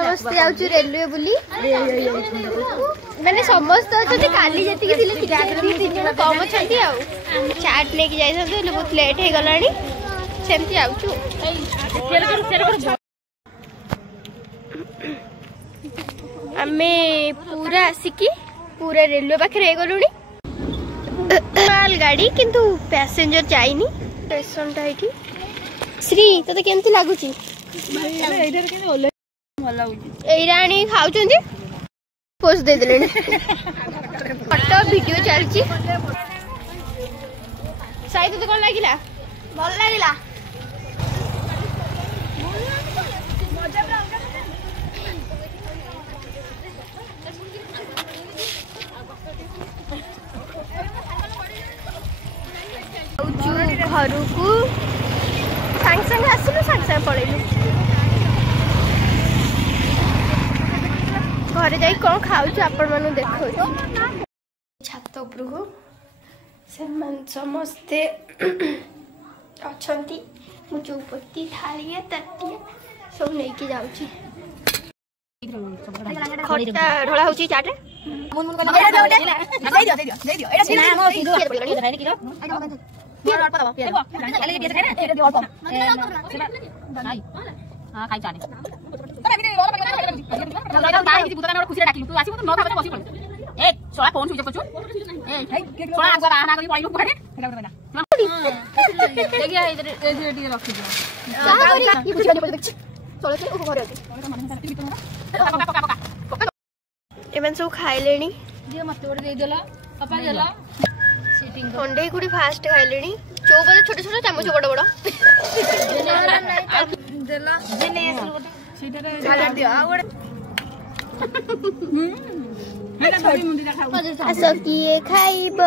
समस्त जाऊँ रेलवे बुली मैंने समस्त अच्छे काली जी तीन जन कम अच्छा चाट लेके जाइए बहुत लेट हो गला सेमती जाऊँ आमे पूरा आसिकी पूरा रेलवे पाखे गलु माल गाड़ी किंतु पैसेंजर जाइनी स्टेशन टा ये श्री तो केमती लगुच एराणी खाऊ पोस्ट दे दिले फोटो वीडियो चलची साई तो कौन लगिला भल लगिला घर को सांग सांग आसलु सांग सांग पड़ेलु घर जाई कौन खाऊ आपण मानु देखो छात उपर को समस्ते अच्छी मु चौपती थाली ताटिया सब नहीं कि जाऊँ खटा ढोला होची चाटे सब खाइले अंडे गुड़ी फास्ट खाइले चौपद छोट छोट चामच बड़ बड़ किए खाइब